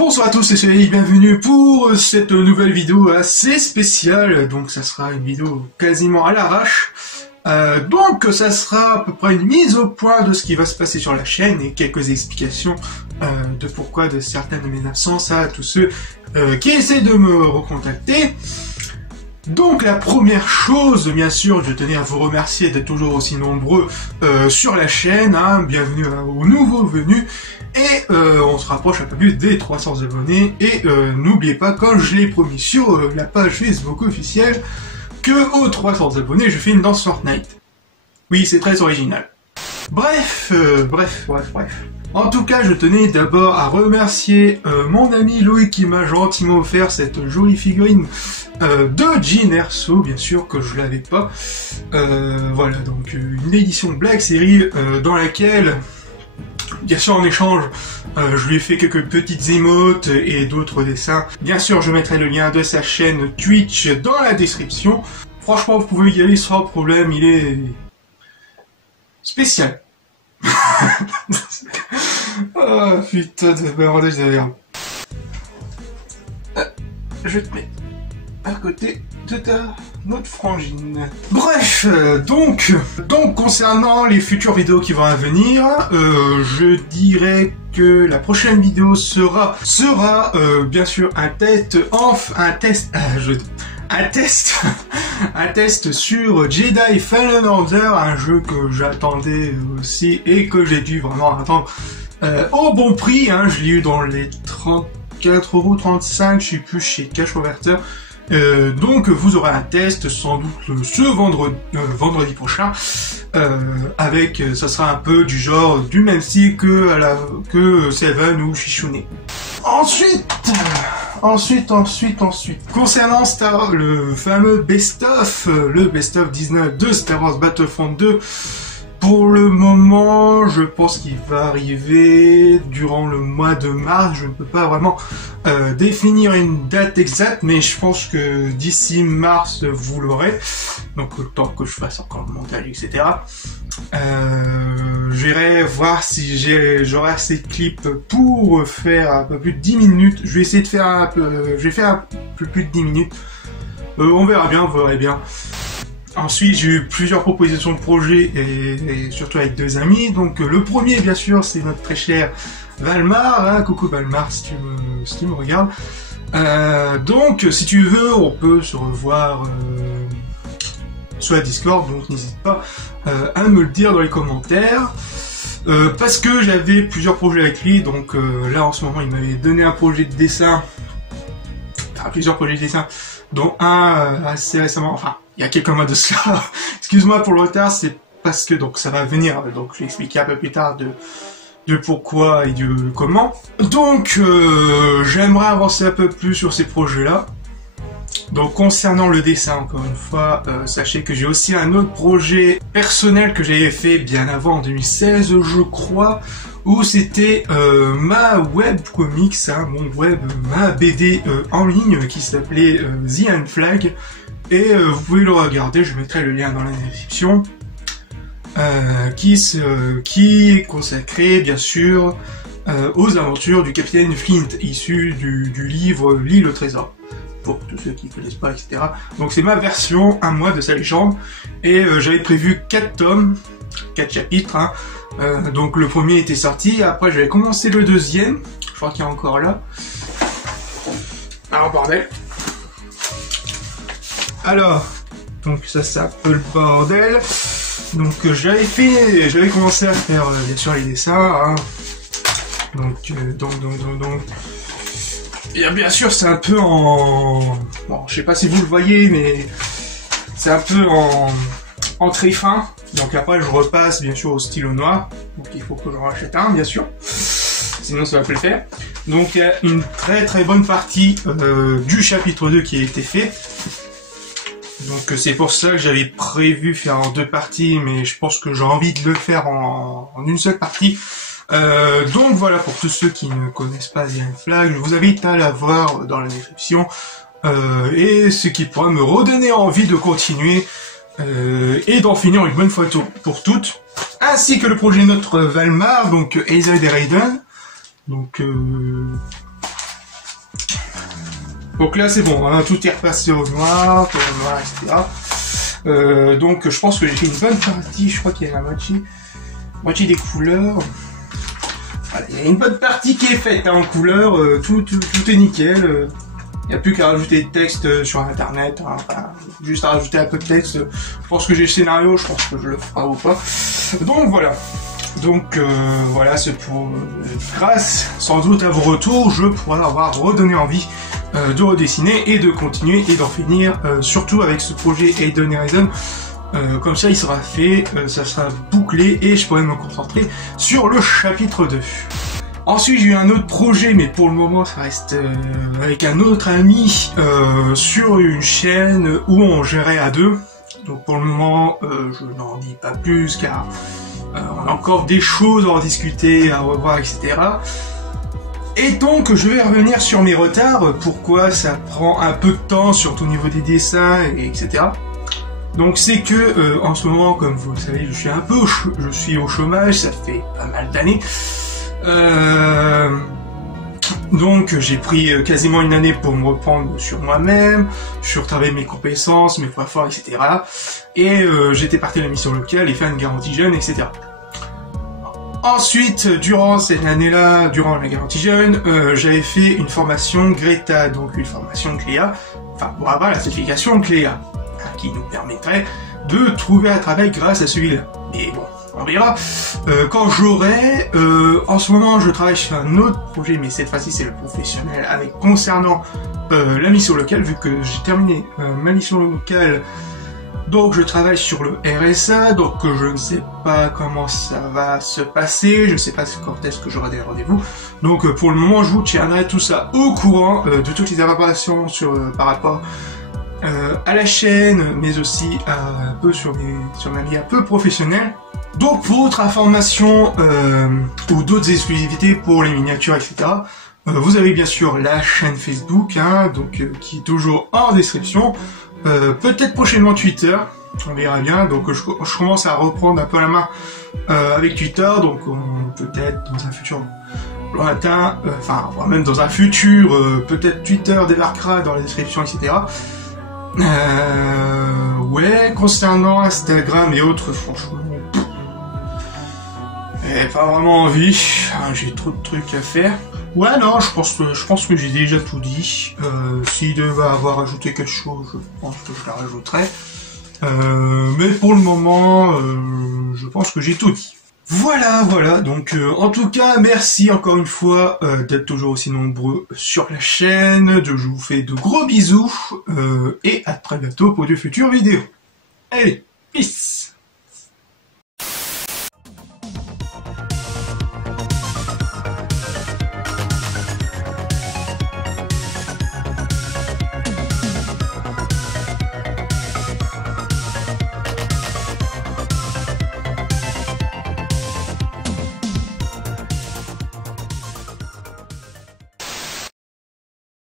Bonsoir à tous et soyez bienvenus pour cette nouvelle vidéo assez spéciale. Donc ça sera une vidéo quasiment à l'arrache. Donc ça sera à peu près une mise au point de ce qui va se passer sur la chaîne et quelques explications de pourquoi de certaines de mes absences à tous ceux qui essaient de me recontacter. Donc la première chose, bien sûr, je tenais à vous remercier d'être toujours aussi nombreux sur la chaîne, hein. Bienvenue aux nouveaux venus, et on se rapproche un peu plus des 300 abonnés, et n'oubliez pas, comme je l'ai promis sur la page Facebook officielle, que aux 300 abonnés, je fais une danse Fortnite. Oui, c'est très original. Bref. En tout cas, je tenais d'abord à remercier mon ami Loïc qui m'a gentiment offert cette jolie figurine de Jyn Erso, bien sûr que je l'avais pas. Voilà, donc une édition Black Series dans laquelle, bien sûr en échange, je lui ai fait quelques petites émotes et d'autres dessins. Bien sûr, je mettrai le lien de sa chaîne Twitch dans la description. Franchement, vous pouvez y aller sans problème, il est spécial. Oh putain de bordage de merde. Je te mets à côté de notre frangine. Bref, donc concernant les futures vidéos qui vont à venir, je dirais que la prochaine vidéo sera bien sûr un test sur Jedi Fallen Order, un jeu que j'attendais aussi et que j'ai dû vraiment attendre au bon prix, hein. Je l'ai eu dans les 34,35 €, je sais plus, chez Cash Converter. Donc vous aurez un test sans doute ce vendredi prochain, avec, ça sera un peu du genre, du même style que Seven ou Shishune. Ensuite, concernant le fameux best-of, le best-of 19 de Star Wars Battlefront 2, pour le moment, je pense qu'il va arriver durant le mois de mars. Je ne peux pas vraiment définir une date exacte, mais je pense que d'ici mars, vous l'aurez. Donc, le temps que je fasse encore le montage, etc. J'irai voir si j'aurai assez de clips pour faire un peu plus de 10 minutes. Je vais essayer de faire un peu plus de 10 minutes. On verra bien, vous verrez bien. Ensuite, j'ai eu plusieurs propositions de projets et surtout avec deux amis. Donc le premier, bien sûr, c'est notre très cher Valmar. Hein. Coucou Valmar, si tu me regardes. Donc, si tu veux, on peut se revoir sur la Discord. Donc n'hésite pas à me le dire dans les commentaires. Parce que j'avais plusieurs projets avec lui. Donc là, en ce moment, il m'avait donné un projet de dessin. Enfin, plusieurs projets de dessin, dont un assez récemment. Enfin, il y a quelques mois de cela. Excuse-moi pour le retard, c'est parce que donc ça va venir. Donc je vais expliquer un peu plus tard de pourquoi et de comment. Donc j'aimerais avancer un peu plus sur ces projets-là. Donc concernant le dessin, encore une fois, sachez que j'ai aussi un autre projet personnel que j'avais fait bien avant, en 2016, je crois, où c'était ma webcomics, hein, ma BD en ligne qui s'appelait The Iron Flag. Et vous pouvez le regarder, je mettrai le lien dans la description, qui est consacré bien sûr aux aventures du capitaine Flint, issu du livre L'île au trésor, pour tous ceux qui ne connaissent pas, etc. Donc c'est ma version, un mois de sa légende, et j'avais prévu 4 tomes, 4 chapitres, hein. Donc le premier était sorti, après j'avais commencé le deuxième, je crois qu'il est encore là. Alors bordel. Alors, donc ça c'est un peu le bordel. Donc j'avais commencé à faire bien sûr les dessins, hein. Donc. Et bien sûr c'est un peu en... Bon, je sais pas si vous le voyez, mais c'est un peu en très fin. Donc après je repasse bien sûr au stylo noir. Donc il faut que j'en rachète un bien sûr. Sinon ça va pas le faire. Donc il y a une très très bonne partie du chapitre 2 qui a été fait. Donc c'est pour ça que j'avais prévu faire en 2 parties, mais je pense que j'ai envie de le faire en une seule partie. Donc voilà, pour tous ceux qui ne connaissent pas The Iron Flag, je vous invite à la voir dans la description, et ce qui pourra me redonner envie de continuer et d'en finir une bonne fois pour toutes, ainsi que le projet notre Valmar, donc Aether et Raiden. Donc Donc là c'est bon, hein, tout est repassé au noir, etc. Donc je pense que j'ai fait une bonne partie, je crois qu'il y a la moitié des couleurs. Voilà, il y a une bonne partie qui est faite hein, en couleur, tout est nickel. Il n'y a plus qu'à rajouter de texte sur internet, hein, enfin, juste à rajouter un peu de texte. Je pense que j'ai le scénario, je pense que je le ferai ou pas. Donc voilà. Donc voilà, c'est pour grâce sans doute à vos retours, je pourrais avoir redonné envie de redessiner et de continuer et d'en finir, surtout avec ce projet Aiden Horizon. Comme ça il sera fait, ça sera bouclé et je pourrai me concentrer sur le chapitre 2. Ensuite j'ai eu un autre projet, mais pour le moment ça reste avec un autre ami sur une chaîne où on gérait à deux. Donc pour le moment je n'en dis pas plus car on a encore des choses à en discuter, à revoir, etc. Et donc je vais revenir sur mes retards, pourquoi ça prend un peu de temps, surtout au niveau des dessins, etc. Donc c'est que en ce moment, comme vous le savez, je suis au chômage, ça fait pas mal d'années. Donc j'ai pris quasiment une année pour me reprendre sur moi-même, sur travailler mes compétences, mes points forts, etc. Et j'étais parti à la mission locale et faire une garantie jeune, etc. Ensuite, durant cette année-là, durant la garantie jeune, j'avais fait une formation Greta, donc une formation Cléa, enfin pour avoir la certification Cléa, qui nous permettrait de trouver un travail grâce à celui-là. Mais bon, on verra. Quand j'aurai, en ce moment je travaille sur un autre projet, mais cette fois-ci c'est le professionnel, avec concernant la mission locale, vu que j'ai terminé ma mission locale, donc je travaille sur le RSA, donc je ne sais pas comment ça va se passer, je ne sais pas quand est-ce que j'aurai des rendez-vous, donc pour le moment je vous tiendrai tout ça au courant de toutes les informations par rapport à la chaîne, mais aussi un peu sur ma vie un peu professionnelle. Donc pour autre information ou d'autres exclusivités pour les miniatures, etc., vous avez bien sûr la chaîne Facebook, hein, donc qui est toujours en description. Peut-être prochainement Twitter, on verra bien. Donc je commence à reprendre un peu la main avec Twitter, donc peut-être dans un futur lointain, enfin même dans un futur, peut-être Twitter débarquera dans la description, etc. Ouais, concernant Instagram et autres, franchement, pas vraiment envie, j'ai trop de trucs à faire. Ouais, non, je pense que j'ai déjà tout dit. S'il devait avoir ajouté quelque chose, je pense que je la rajouterai. Mais pour le moment, je pense que j'ai tout dit. Voilà, donc en tout cas, merci encore une fois d'être toujours aussi nombreux sur la chaîne, je vous fais de gros bisous, et à très bientôt pour de futures vidéos. Allez, peace!